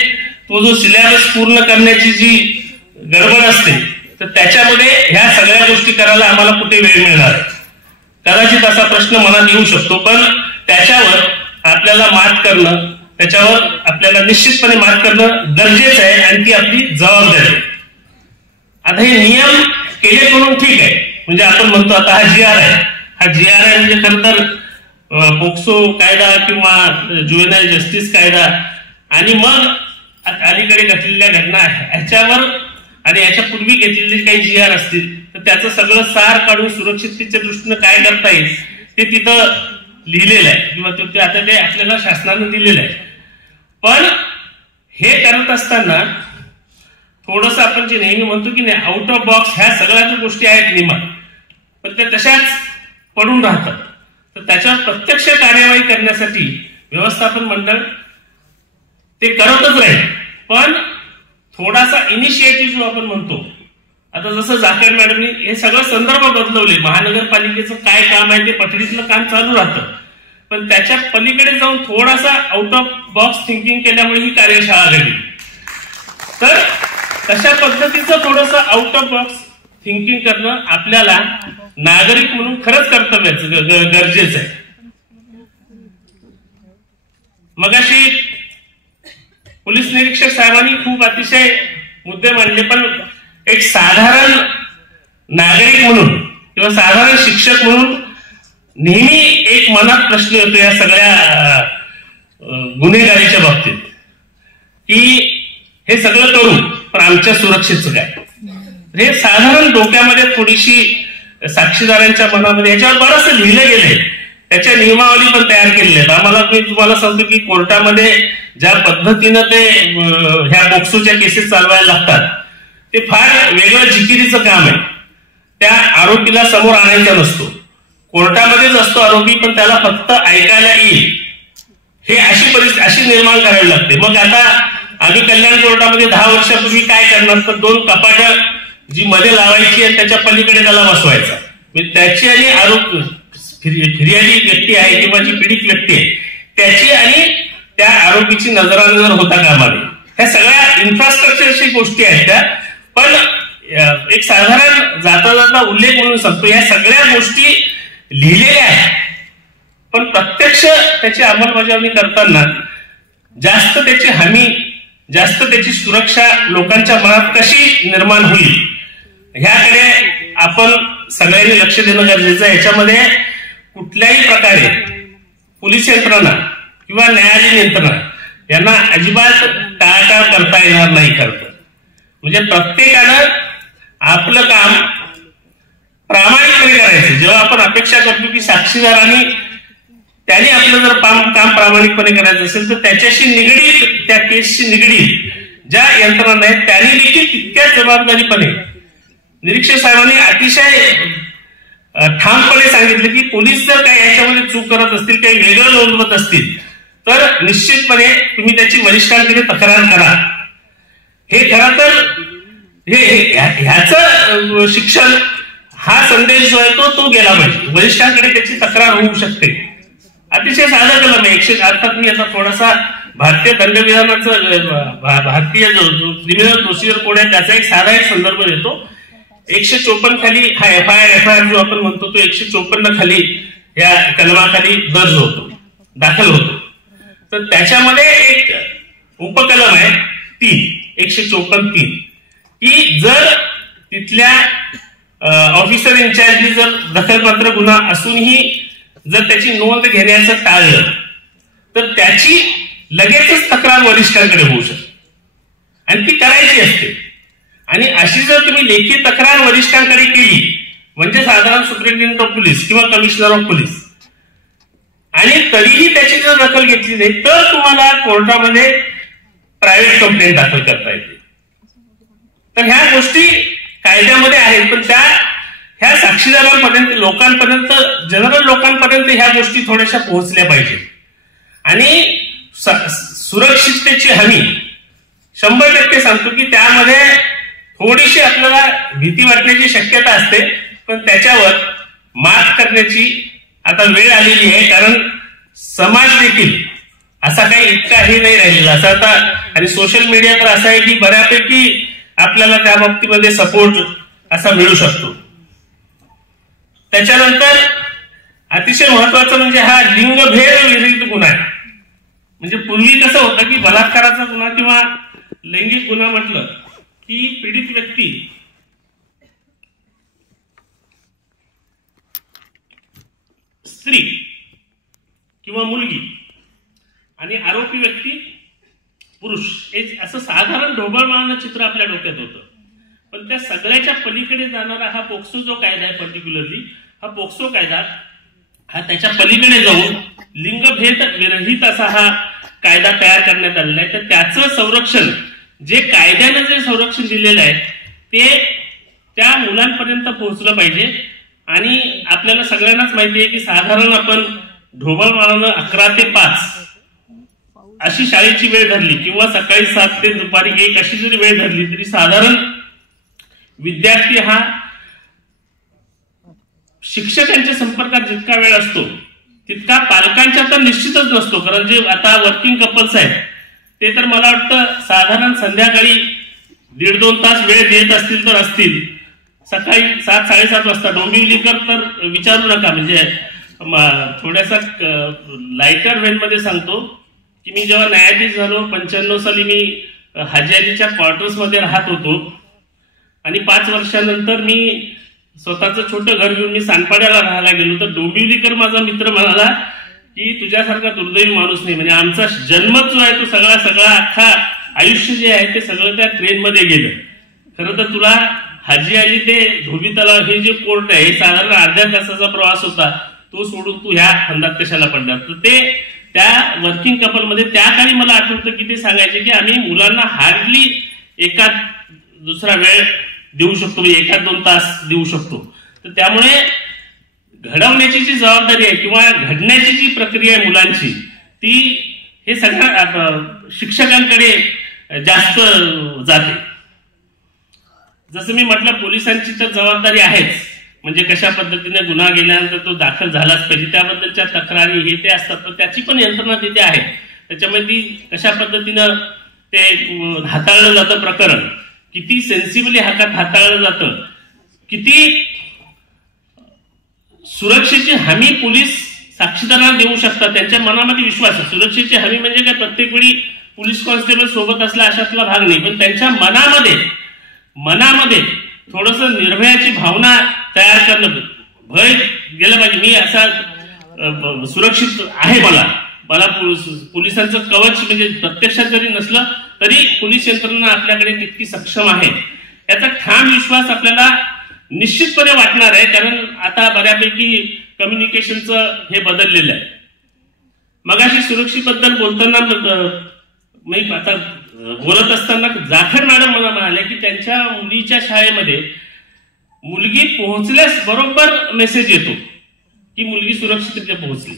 तो जो सिलेबस पूर्ण करण्याची जी गडबड असते, तर त्याच्यामध्ये ह्या सगळ्या गोष्टी करायला आम्हाला कुठे वेळ मिळणार. कदाचित असा प्रश्न मनात येऊ शकतो, पण त्याच्यावर आपल्याला मात करणं, त्याच्यावर आपल्याला निश्चितपणे मात करणं गरजेचं आहे आणि ती आपली जबाबदारी आहे. आता हे नियम केले म्हणून ठीक आहे, म्हणजे आपण म्हणतो आता हा GR आहे, हा GR आहे म्हणजे खरं तर पोक्सो कायदा किंवा ज्युव्हेनाईल जस्टिस कायदा आणि मग अलीकडे घडलेल्या घटना ह्याच्यावर आणि याच्यापूर्वी घेतलेले काही GR असतील तर त्याचं सगळं सार काढून सुरक्षिततेच्या दृष्टीनं काय करता येईल ते तिथं लिहिलेलं आहे किंवा ते आता ते आपल्याला शासनानं दिलेलं आहे. पण हे करत असताना थोडस आपण जे नेहमी म्हणतो की नाही आउट ऑफ बॉक्स, ह्या सगळ्या गोष्टी आहेत नियमात, पण त्या तशाच पडून राहतात. तर त्याच्यावर प्रत्यक्ष कार्यवाही करण्यासाठी व्यवस्थापन मंडळ ते करतच राहील, पण थोडासा इनिशिएटिव्ह जो आपण म्हणतो, आता जसं जाखड मॅडमनी हे सगळं संदर्भ बदलवले, महानगरपालिकेचं काय काम आहे ते पठडीतलं काम चालू राहतं, पण त्याच्या पलीकडे जाऊन थोडासा आउट ऑफ बॉक्स थिंकिंग केल्यामुळे ही कार्यशाळा घडली. तर तशा पद्धतीचं थोडंसं आउट ऑफ बॉक्स थिंकिंग करणं आपल्याला नागरिक म्हणून खरंच कर्तव्याचं गरजेचं आहे. मगाशी पोलीस निरीक्षक साहेबांनी खूप अतिशय मुद्दे मांडले, पण एक साधारण नागरिक म्हणून किंवा साधारण शिक्षक म्हणून नेहमी एक मनात प्रश्न येतो या सगळ्या गुन्हेगारीच्या बाबतीत की हे सगळं करू पण आमच्या सुरक्षेचं काय. हे साधारण डोक्यामध्ये थोडीशी साक्षीदारांच्या मनामध्ये याच्यावर बरंचसं लिहिलं गेलंय, त्याच्या नियमावली पण तयार केलेल्या आहेत. आम्हाला मी तुम्हाला सांगतो की कोर्टामध्ये ज्या पद्धतीनं ते ह्या पोक्सोच्या केसेस चालवायला लागतात ते फार वेगळं जिकिरीचं काम आहे. त्या आरोपीला समोर आणायचा नसतो, कोर्टामध्येच असतो आरोपी, पण त्याला फक्त ऐकायला येईल हे अशी निर्माण करावी लागते. मग आता आम्ही कल्याण कोर्टामध्ये 10 वर्षापूर्वी काय करणार तर 2 कपाटं जी मध्ये लावायची आणि त्याच्या पलीकडे त्याला बसवायचा, त्याची आणि आरोप फिर्यादी व्यक्ती आहे किंवा जी पीडित व्यक्ती आहे त्याची आणि त्या आरोपीची नजरानजर होता कामा नये. ह्या सगळ्या इन्फ्रास्ट्रक्चरची गोष्टी आहेत त्या, पण एक साधारण जाता जाता उल्लेख म्हणून सांगतो या सगळ्या गोष्टी लिहिलेल्या आहेत, पण प्रत्यक्ष त्याची अंमलबजावणी करताना जास्त त्याची हमी, जास्त त्याची सुरक्षा लोकांच्या मनात कशी निर्माण होईल ह्याकडे आपण सगळ्यांनी लक्ष देणं गरजेचं आहे. याच्यामध्ये कुठल्याही प्रकारे पोलीस यंत्रणा किंवा न्यायालयीन यंत्रणा यांना अजिबात टाळाटाळ करता येणार नाही. खरं म्हणजे प्रत्येकानं आपलं काम प्रामाणिकपणे करायचं. जेव्हा आपण अपेक्षा करतो की साक्षीदारांनी त्यांनी आपलं जर काम प्रामाणिकपणे करायचं असेल तर त्याच्याशी निगडीत, त्या केसशी निगडीत ज्या यंत्रणा आहेत त्यांनी देखील तितक्याच जबाबदारीपणे निरीक्षक साहेबांनी अतिशय ठामपणे सांगितलं की पोलीस जर काही याच्यामध्ये चूक करत असतील, काही वेगळं नोंदवत असतील तर निश्चितपणे तुम्ही त्याची वरिष्ठांकडे तक्रार करा. हे खरं तर ह्याचं शिक्षण, हा संदेश जो आहे तो गेला पाहिजे. वरिष्ठांकडे त्याची तक्रार होऊ शकते. अतिशय साधा कलम आहे 100. अर्थात मी आता थोडासा भारतीय दंडविधानाचं, भारतीय जो क्रिमिनल प्रोसिजर कोड आहे त्याचा एक साधा संदर्भ देतो. 154 खाली हा FIR जो आपण म्हणतो तो 154 खाली या कलमाखाली दर्ज होतो, दाखल होतो. तर त्याच्यामध्ये एक उपकलम आहे 154(3) की जर तिथल्या ऑफिसर इन्चार्जनी जर दखलपात्र गुन्हा असूनही जर त्याची नोंद घेण्याचं टाळलं तर त्याची लगेचच तक्रार वरिष्ठांकडे होऊ शकते आणि ती करायची असते. आणि अशी जर तुम्ही लेखी तक्रार वरिष्ठांकडे केली म्हणजे साधारण सुप्रिंटेंडेंट ऑफ पोलीस किंवा कमिशनर ऑफ पोलीस आणि तरीही त्याची जर दखल घेतली नाही तर तुम्हाला कोर्टामध्ये प्रायव्हेट कंप्लेंट दाखल करता येते. तर ह्या गोष्टी कायद्यामध्ये आहेत, पण त्या ह्या साक्षीदारांपर्यंत, लोकांपर्यंत, जनरल लोकांपर्यंत ह्या गोष्टी थोड्याशा पोहोचल्या पाहिजेत. आणि सुरक्षिततेची हमी 100% सांगतो की त्यामध्ये थोडीशी आपल्याला भीती वाटण्याची शक्यता असते, पण त्याच्यावर मात करण्याची आता वेळ आलेली आहे. कारण समाज देखील असा काही इतकाही नाही राहिलेला असा आता, आणि सोशल मीडिया तर असा आहे की बऱ्यापैकी आपल्याला त्या बाबतीमध्ये सपोर्ट असा मिळू शकतो. त्याच्यानंतर अतिशय महत्वाचं म्हणजे हा लिंगभेद विरहित गुन्हा आहे. म्हणजे पूर्वी कसं होतं की बलात्काराचा गुन्हा किंवा लैंगिक गुन्हा म्हटलं की पीडित व्यक्ती स्त्री किंवा मुलगी आणि आरोपी व्यक्ती पुरुष, हे असं साधारण ढोबळमाळानं चित्र आपल्या डोक्यात होतं. पण त्या सगळ्याच्या पलीकडे जाणारा हा पोक्सो जो कायदा आहे, पर्टिक्युलरली हा पोक्सो कायदा, हा त्याच्या पलीकडे जाऊन लिंगभेद विरहित असा हा कायदा तयार करण्यात आलेला आहे. तर त्याचं संरक्षण, जे कायद्यानं जे संरक्षण दिलेलं आहे ते त्या मुलांपर्यंत पोहोचलं पाहिजे. आणि आपल्याला सगळ्यांनाच माहिती आहे की साधारण आपण ढोबळमाळानं 11 ते 5 अशी शाळेची वेळ धरली किंवा सकाळी 7 ते दुपारी 1 अशी जरी वेळ धरली तरी साधारण विद्यार्थी हा शिक्षकांच्या संपर्कात जितका वेळ असतो तितका पालकांच्या तर निश्चितच नसतो. कारण जे आता वर्किंग कपल्स आहेत ते तर मला वाटतं साधारण संध्याकाळी 1.5-2 तास वेळ देत असतील तर असतील. सकाळी 7-7:30 वाजता डोंबिवलीकर तर विचारू नका. म्हणजे थोड्यासा लाईटर वेन मध्ये सांगतो की मी जेव्हा न्यायाधीश झालो 95 साली मी हाजी अलीच्या क्वार्टर्स मध्ये राहत होतो आणि 5 वर्षानंतर मी स्वतःचं छोटं घर घेऊन मी सानपाड्याला राहायला गेलो. तर डोंबिवलीकर माझा मित्र म्हणाला की तुझ्यासारखा दुर्दैवी माणूस नाही. म्हणजे आमचा जन्मच जो आहे तो सगळा अख्खा आयुष्य जे आहे ते सगळं त्या ट्रेनमध्ये गेलं. खरं तर तुला हाजी अली ते धोबी तलाव हे जे कोर्ट आहे हे साधारण अर्ध्या तासाचा प्रवास होता, तो सोडून तू ह्या फंदात कशाला पडला. तर ते त्या वर्किंग कपलमध्ये त्या काळी मला आठवतं की ते सांगायचे की आम्ही मुलांना हार्डली एखाद दुसरा वेळ देऊ शकतो, 1-2 तास देऊ शकतो. तर त्यामुळे घडवण्याची जी जबाबदारी आहे किंवा घडण्याची जी प्रक्रिया आहे मुलांची, ती हे सगळ्या शिक्षकांकडे जास्त जाते. जसं मी म्हटलं पोलिसांची तर जबाबदारी आहेच. म्हणजे कशा पद्धतीने गुन्हा गेल्यानंतर तो दाखल झालाच पाहिजे, त्याबद्दलच्या तक्रारी हे ते असतात, तर त्याची पण यंत्रणा तिथे आहे. त्याच्यामध्ये ती कशा पद्धतीनं ते हाताळलं जातं प्रकरण, किती सेन्सिबली हाताळलं जातं, किती सुरक्षेची हमी पोलीस साक्षीदारांना देऊ शकतात, त्यांच्या मनामध्ये विश्वास आहे. सुरक्षेची हमी म्हणजे काय प्रत्येक वेळी पोलीस कॉन्स्टेबल सोबत असला अशातला भाग नाही, पण त्यांच्या मनामध्ये थोडस निर्भयाची भावना तयार करणं, भय गेलं पाहिजे. मी असा सुरक्षित आहे, मला पोलिसांचं कवच म्हणजे प्रत्यक्षात जरी नसलं तरी पोलीस यंत्रणा आपल्याकडे तितकी सक्षम आहे याचा ठाम विश्वास आपल्याला निश्चितपणे वाटणार आहे. कारण आता बऱ्यापैकी कम्युनिकेशनचं हे बदललेलं आहे. मगाशी सुरक्षेबद्दल बोलताना मी आता बोलत असताना जाखड मॅडम मला म्हणाले की त्यांच्या मुलीच्या शाळेमध्ये मुलगी पोहोचल्यास बरोबर मेसेज येतो की मुलगी सुरक्षितरित्या पोहोचली.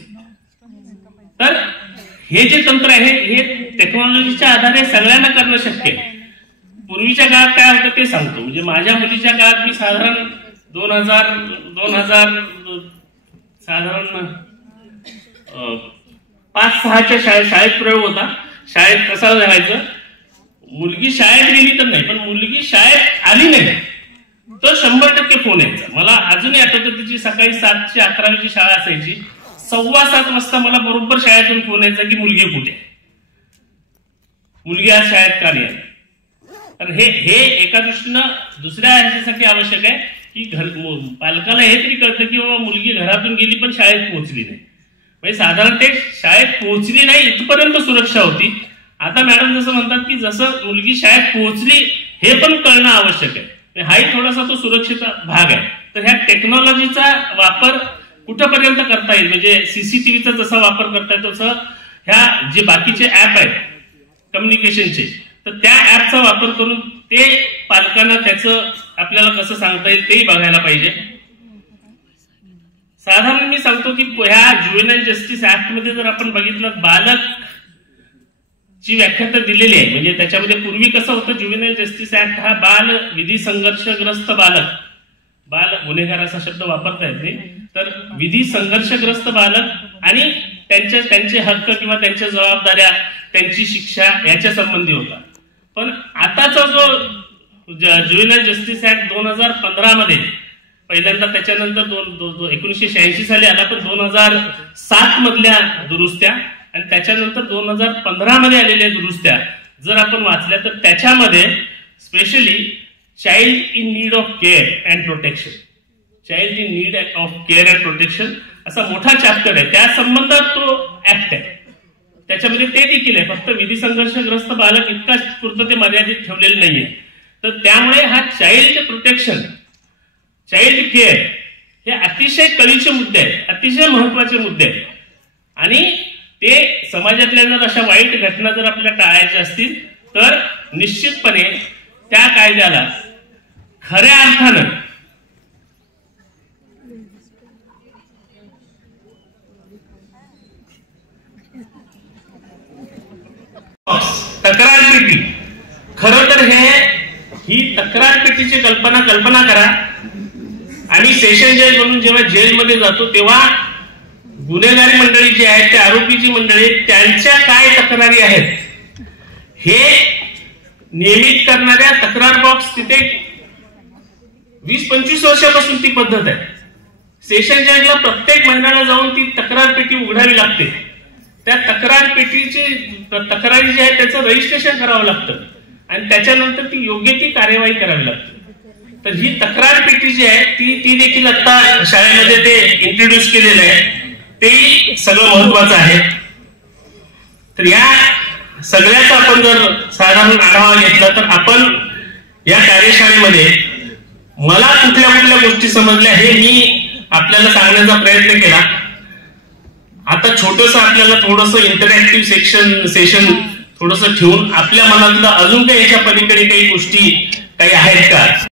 तर हे जे तंत्र आहे हे टेक्नॉलॉजीच्या आधारे सगळ्यांना करणं शक्य आहे. पूर्वीच्या काळात काय होतं ते सांगतो. म्हणजे माझ्या मुलीच्या काळात मी साधारण 2000 साधारण 5-6च्या शाळेत प्रयोग होता. शाळेत कसा जायचं, मुलगी शाळेत गेली तर नाही, पण मुलगी शाळेत आली नाही तर 100% फोन यायचा. मला अजूनही आठवतं तिची सकाळी 7 ते 11ची शाळा असायची. 7:15 वाजता मला बरोबर शाळेतून फोन यायचा की मुलगी कुठे, मुलगी आज शाळेत का नाही आली. तर हे एका दृष्टीनं दुसऱ्या ह्याच्यासाठी आवश्यक आहे की पालकाला हे तरी कळतं की बाबा मुलगी घरातून गेली पण शाळेत पोहोचली नाही. म्हणजे साधारण ते शाळेत पोहोचली नाही इथपर्यंत सुरक्षा होती. आता मॅडम जसं म्हणतात की जसं मुलगी शाळेत पोहोचली हे पण कळणं आवश्यक आहे. हाही थोडासा तो सुरक्षेचा भाग आहे. तर ह्या टेक्नॉलॉजीचा वापर कुठपर्यंत करता येईल, म्हणजे सीसीटीव्हीचा जसा वापर करता येतो तसं ह्या जे बाकीचे ऍप आहेत कम्युनिकेशनचे, तर त्या ऍपचा वापर करून ते पालकांना त्याचं आपल्याला कसं सांगता येईल तेही बघायला पाहिजे. साधारण मी सांगतो की ह्या ज्युव्हेनाईल जस्टिस ऍक्ट मध्ये जर आपण बघितलं, बालक ची व्याख्या तर दिलेली आहे. म्हणजे त्याच्यामध्ये पूर्वी कसं होतं, ज्युव्हेनाईल जस्टिस ऍक्ट हा बाल विधी संघर्षग्रस्त बालक, बाल गुन्हेगार असा शब्द वापरता येत नाही, तर विधी संघर्षग्रस्त बालक आणि त्यांचे हक्क किंवा त्यांच्या जबाबदाऱ्या, त्यांची शिक्षा याच्या संबंधी होता. पण आताचा जो ज्युव्हेनाईल जस्टिस ऍक्ट 2015 मध्ये पहिल्यांदा, त्याच्यानंतर 1986 साली आला, पण 2007 मधल्या दुरुस्त्या आणि त्याच्यानंतर 2015 मध्ये आलेल्या दुरुस्त्या जर आपण वाचल्या तर त्याच्यामध्ये specially child in need of care and protection, child in need of care and protection असा मोठा चॅप्टर आहे. त्या संबंधात तो ऍक्ट आहे, त्याच्यामध्ये ते देखील आहे. फक्त विधी संघर्षग्रस्त बालक इतकाच पुरतं ते मर्यादित ठेवलेलं नाहीये. तर त्यामुळे हा चाइल्ड प्रोटेक्शन, चाइल्ड केअर हे अतिशय कळीचे मुद्दे आहेत, अतिशय महत्वाचे मुद्दे आहेत. आणि ते समाजातल्या जर अशा वाईट घटना जर आपल्याला टाळायच्या असतील तर निश्चितपणे त्या कायद्याला खऱ्या अर्थानं तक्रार पेटी, खरं तर ही तक्रार पेटीची कल्पना करा. आणि सेशन जज म्हणून जेव्हा जेलमध्ये जातो तेव्हा गुन्हेगारी मंडळी जी आहेत, त्या आरोपीची मंडळी, त्यांच्या काय तक्रारी आहेत हे नियमित करणाऱ्या तक्रार बॉक्स तिथे 20-25 वर्षापासून ती पद्धत आहे. सेशन जजला प्रत्येक महिन्याला जाऊन ती तक्रार पेटी उघडावी लागते. त्या तक्रार पेटीची तक्रारी जी आहे त्याचं रजिस्ट्रेशन करावं लागतं आणि त्याच्यानंतर ती योग्य ती कार्यवाही करावी लागते. तर ही तक्रार पेटी जी आहे ती देखील आता शाळेमध्ये ते इंट्रोड्यूस केलेलं आहे, ते सगळं महत्वाचं आहे. तर या सगळ्याचा आपण जर साधारण आढावा घेतला तर आपण या कार्यशाळेमध्ये मला कुठल्या कुठल्या गोष्टी समजल्या हे मी आपल्याला सांगण्याचा प्रयत्न केला. आता छोटस आपल्याला थोडंसं इंटरॅक्टिव्ह सेशन थोडंसं ठेवून आपल्या मनातलं अजून काही याच्या पलीकडे काही गोष्टी काही आहेत का